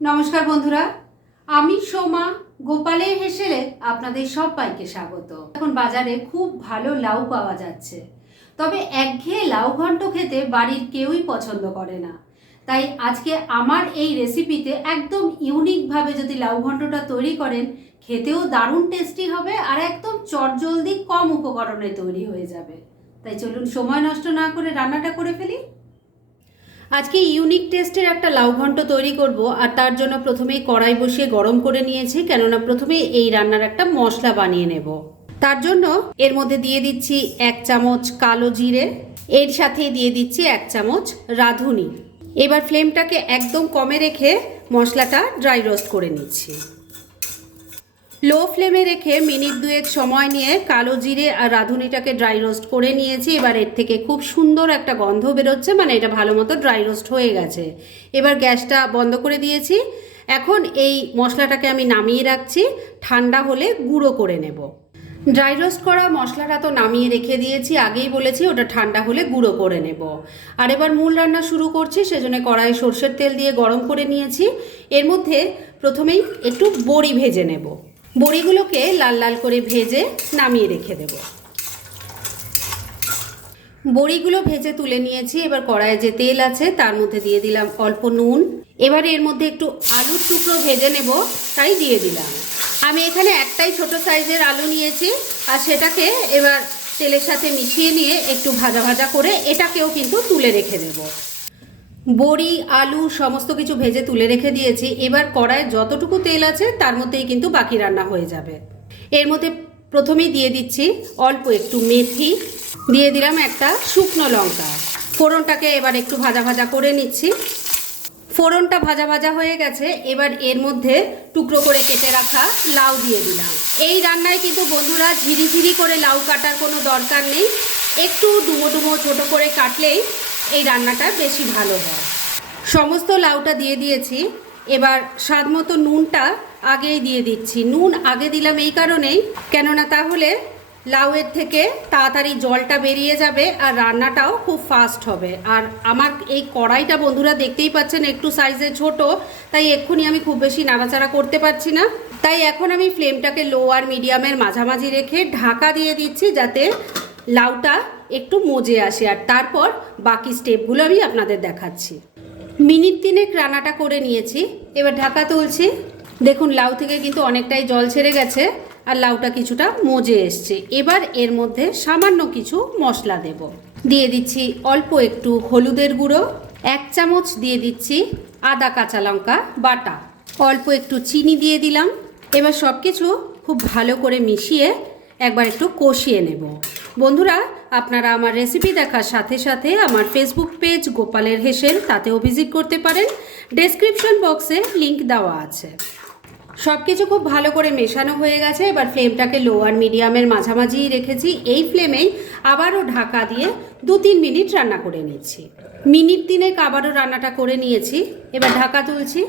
নমস্কার বন্ধুরা, আমি সোমা গোপালের হেসেলে আপনাদের সবাইকে স্বাগত। এখন বাজারে খুব ভালো লাউ পাওয়া যাচ্ছে, তবে একঘেয়ে লাউ ঘন্ট খেতে বাড়ির কেউই পছন্দ করে না। তাই আজকে আমার এই রেসিপিতে একদম ইউনিকভাবে যদি লাউ ঘন্টটা তৈরি করেন, খেতেও দারুণ টেস্টি হবে আর একদম চটজলদি কম উপকরণে তৈরি হয়ে যাবে। তাই চলুন সময় নষ্ট না করে রান্নাটা করে ফেলি। আজকে ইউনিক টেস্টের একটা লাউ ঘন্ট তৈরি করব, আর তার জন্য প্রথমেই কড়াই বসিয়ে গরম করে নিয়েছি, কেননা প্রথমে এই রান্নার একটা মশলা বানিয়ে নেব। তার জন্য এর মধ্যে দিয়ে দিচ্ছি 1 চামচ কালো জিরে, এর সাথে দিয়ে দিচ্ছি 1 চামচ রাঁধুনি। এবার ফ্লেমটাকে একদম কমে রেখে মশলাটা ড্রাই রোস্ট করে নিচ্ছি। লো ফ্লেমে রেখে মিনিট 2 সময় নিয়ে কালো জিরে আর রাঁধুনিটাকে ড্রাই রোস্ট করে নিয়েছি। এবার এর থেকে খুব সুন্দর একটা গন্ধ বেরোচ্ছে, মানে এটা ভালো মতো ড্রাই রোস্ট হয়ে গেছে। এবার গ্যাসটা বন্ধ করে দিয়েছি। এখন এই মশলাটাকে আমি নামিয়ে রাখছি, ঠান্ডা হলে গুঁড়ো করে নেব। ড্রাই রোস্ট করা মশলাটা তো নামিয়ে রেখে দিয়েছি, আগেই বলেছি ওটা ঠান্ডা হলে গুঁড়ো করে নেব। আর এবার মূল রান্না শুরু করছি, সেজন্য কড়াই সরষের তেল দিয়ে গরম করে নিয়েছি। এর মধ্যে প্রথমেই একটু বড়ি ভেজে নেব। বড়িগুলোকে লাল লাল করে ভেজে নামিয়ে রেখে দেব। বড়িগুলো ভেজে তুলে নিয়েছি। এবার কড়াইয়ে যে তেল আছে তার মধ্যে দিয়ে দিলাম অল্প নুন। এবার এর মধ্যে একটু আলুর টুকরো ভেজে নেব, তাই দিয়ে দিলাম। আমি এখানে একটাই ছোট সাইজের আলু নিয়েছি, আর সেটাকে এবার তেলের সাথে মিশিয়ে নিয়ে একটু ভাজা ভাজা করে এটাকেও কিন্তু তুলে রেখে দেব। বড়ি আলু সমস্ত কিছু ভেজে তুলে রেখে দিয়েছি। এবার কড়াইয়ে যতটুকু তেল আছে তার মধ্যেই কিন্তু বাকি রান্না হয়ে যাবে। এর মধ্যে প্রথমেই দিয়ে দিচ্ছি অল্প একটু মেথি, দিয়ে দিলাম একটা শুকনো লঙ্কা। ফোড়নটাকে এবার একটু ভাজা ভাজা করে নিচ্ছি। ফোড়নটা ভাজা ভাজা হয়ে গেছে। এবার এর মধ্যে টুকরো করে কেটে রাখা লাউ দিয়ে দিলাম। এই রান্নায় কিন্তু বন্ধুরা ঝিরিঝিরি করে লাউ কাটার কোনো দরকার নেই, একটু ডুমো ডুমো ছোটো করে কাটলেই এই রান্নাটা বেশি ভালো হয়। সমস্ত লাউটা দিয়ে দিয়েছি। এবার স্বাদ মতো নুনটা আগেই দিয়ে দিচ্ছি। নুন আগে দিলাম এই কারণেই, কেননা তাহলে লাউয়ের থেকে তাড়াতাড়ি জলটা বেরিয়ে যাবে আর রান্নাটাও খুব ফাস্ট হবে। আর আমার এই কড়াইটা বন্ধুরা দেখতেই পাচ্ছেন একটু সাইজে ছোট, তাই এক্ষুনি আমি খুব বেশি নাড়াচাড়া করতে পারছি না। তাই এখন আমি ফ্লেমটাকে লো আর মিডিয়ামের মাঝামাঝি রেখে ঢাকা দিয়ে দিচ্ছি, যাতে লাউটা একটু মজে আসে। আর তারপর বাকি স্টেপগুলো আমি আপনাদের দেখাচ্ছি। মিনিট 3 রান্নাটা করে নিয়েছি। এবার ঢাকা তুলছি। দেখুন লাউ থেকে কিন্তু অনেকটাই জল ছেড়ে গেছে আর লাউটা কিছুটা মজে এসছে। এবার এর মধ্যে সামান্য কিছু মশলা দেব। দিয়ে দিচ্ছি অল্প একটু হলুদের গুঁড়ো, 1 চামচ দিয়ে দিচ্ছি আদা কাঁচা লঙ্কা বাটা, অল্প একটু চিনি দিয়ে দিলাম। এবার সব কিছু খুব ভালো করে মিশিয়ে একবার একটু কষিয়ে নেব। বন্ধুরা, আপনারা আমার রেসিপি দেখার সাথে সাথে আমার ফেসবুক পেজ গোপালের হেসেল, তাতেও ভিজিট করতে পারেন। ডেসক্রিপশন বক্সে লিংক দেওয়া আছে। সব কিছু খুব ভালো করে মেশানো হয়ে গেছে। এবার ফ্লেমটাকে লো আর মিডিয়ামের মাঝামাঝি রেখেছি। এই ফ্লেমেই আবারও ঢাকা দিয়ে 2-3 মিনিট রান্না করে নিচ্ছি। মিনিট 3 আবারও রান্নাটা করে নিয়েছি। এবার ঢাকা তুলছি,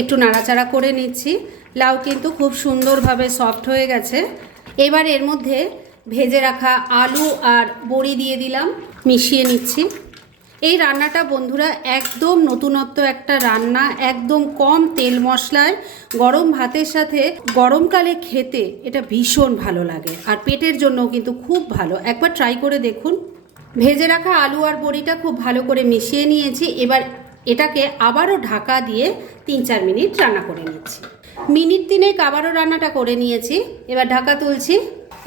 একটু নাড়াচাড়া করে নিচ্ছি। লাউ কিন্তু খুব সুন্দরভাবে সফট হয়ে গেছে। এবার এর মধ্যে ভেজে রাখা আলু আর বড়ি দিয়ে দিলাম, মিশিয়ে নিচ্ছি। এই রান্নাটা বন্ধুরা একদম নতুনত্ব একটা রান্না, একদম কম তেল মশলায় গরম ভাতের সাথে গরমকালে খেতে এটা ভীষণ ভালো লাগে, আর পেটের জন্যও কিন্তু খুব ভালো। একবার ট্রাই করে দেখুন। ভেজে রাখা আলু আর বড়িটা খুব ভালো করে মিশিয়ে নিয়েছি। এবার এটাকে আবারও ঢাকা দিয়ে 3-4 মিনিট রান্না করে নিচ্ছি। মিনিট 3 আবারও রান্নাটা করে নিয়েছি। এবার ঢাকা তুলছি,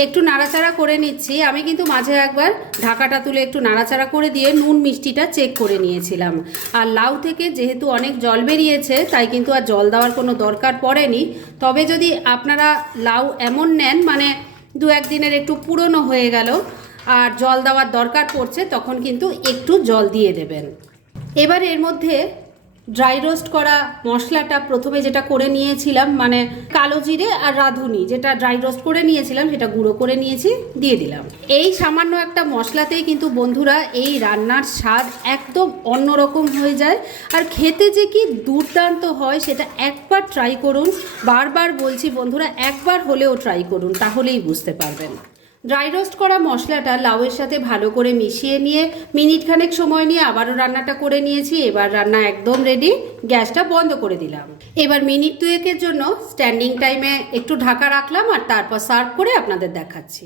একটু নাড়াচাড়া করে নিচ্ছি। আমি কিন্তু মাঝে একবার ঢাকাটা তুলে একটু নাড়াচাড়া করে দিয়ে নুন মিষ্টিটা চেক করে নিয়েছিলাম। আর লাউ থেকে যেহেতু অনেক জল বেরিয়েছে, তাই কিন্তু আর জল দেওয়ার কোনো দরকার পড়েনি। তবে যদি আপনারা লাউ এমন নেন, মানে 2-1 দিনের একটু পুরনো হয়ে গেল আর জল দেওয়ার দরকার পড়ছে, তখন কিন্তু একটু জল দিয়ে দেবেন। এবার এর মধ্যে ড্রাই রোস্ট করা মশলাটা প্রথমে যেটা করে নিয়েছিলাম, মানে কালো জিরে আর রাঁধুনি যেটা ড্রাই রোস্ট করে নিয়েছিলাম, সেটা গুঁড়ো করে নিয়েছি, দিয়ে দিলাম। এই সামান্য একটা মশলাতেই কিন্তু বন্ধুরা এই রান্নার স্বাদ একদম অন্যরকম হয়ে যায়। আর খেতে যে কি দুর্দান্ত হয় সেটা একবার ট্রাই করুন। বারবার বলছি বন্ধুরা, একবার হলেও ট্রাই করুন, তাহলেই বুঝতে পারবেন। ড্রাই রোস্ট করা মশলাটা লাউয়ের সাথে ভালো করে মিশিয়ে নিয়ে মিনিট খানেক সময় নিয়ে আবারও রান্নাটা করে নিয়েছি। এবার রান্না একদম রেডি, গ্যাসটা বন্ধ করে দিলাম। এবার মিনিট 2-এর জন্য স্ট্যান্ডিং টাইমে একটু ঢাকা রাখলাম আর তারপর সার্ভ করে আপনাদের দেখাচ্ছি।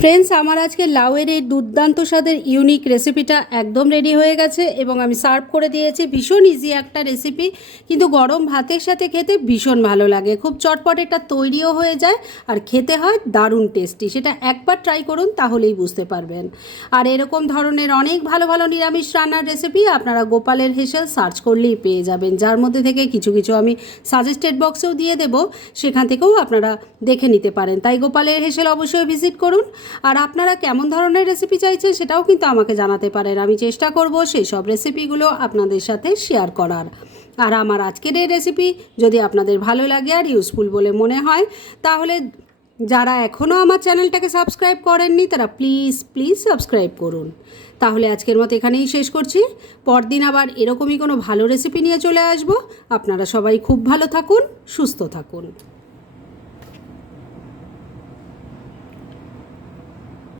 ফ্রেন্ডস, আমার আজকে লাউয়ের এই দুর্দান্ত স্বাদের ইউনিক রেসিপিটা একদম রেডি হয়ে গেছে এবং আমি সার্ভ করে দিয়েছি। ভীষণ ইজি একটা রেসিপি, কিন্তু গরম ভাতের সাথে খেতে ভীষণ ভালো লাগে। খুব চটপট এটা তৈরিও হয়ে যায় আর খেতে হয় দারুণ টেস্টি। সেটা একবার ট্রাই করুন, তাহলেই বুঝতে পারবেন। আর এরকম ধরনের অনেক ভালো ভালো নিরামিষ রান্নার রেসিপি আপনারা গোপালের হেসেল সার্চ করলেই পেয়ে যাবেন, যার মধ্যে থেকে কিছু কিছু আমি সাজেস্টেড বক্সেও দিয়ে দেব, সেখান থেকেও আপনারা দেখে নিতে পারেন। তাই গোপালের হেসেল অবশ্যই ভিজিট করুন। আর আপনারা কেমন ধরনের রেসিপি চাইছেন সেটাও কিন্তু আমাকে জানাতে পারেন। আমি চেষ্টা করব সেই সব রেসিপিগুলো আপনাদের সাথে শেয়ার করার। আর আমার আজকের এই রেসিপি যদি আপনাদের ভালো লাগে আর ইউজফুল বলে মনে হয়, তাহলে যারা এখনও আমার চ্যানেলটাকে সাবস্ক্রাইব করেননি তারা প্লিজ সাবস্ক্রাইব করুন। তাহলে আজকের মতো এখানেই শেষ করছি। পরদিন আবার এরকমই কোনো ভালো রেসিপি নিয়ে চলে আসব। আপনারা সবাই খুব ভালো থাকুন, সুস্থ থাকুন।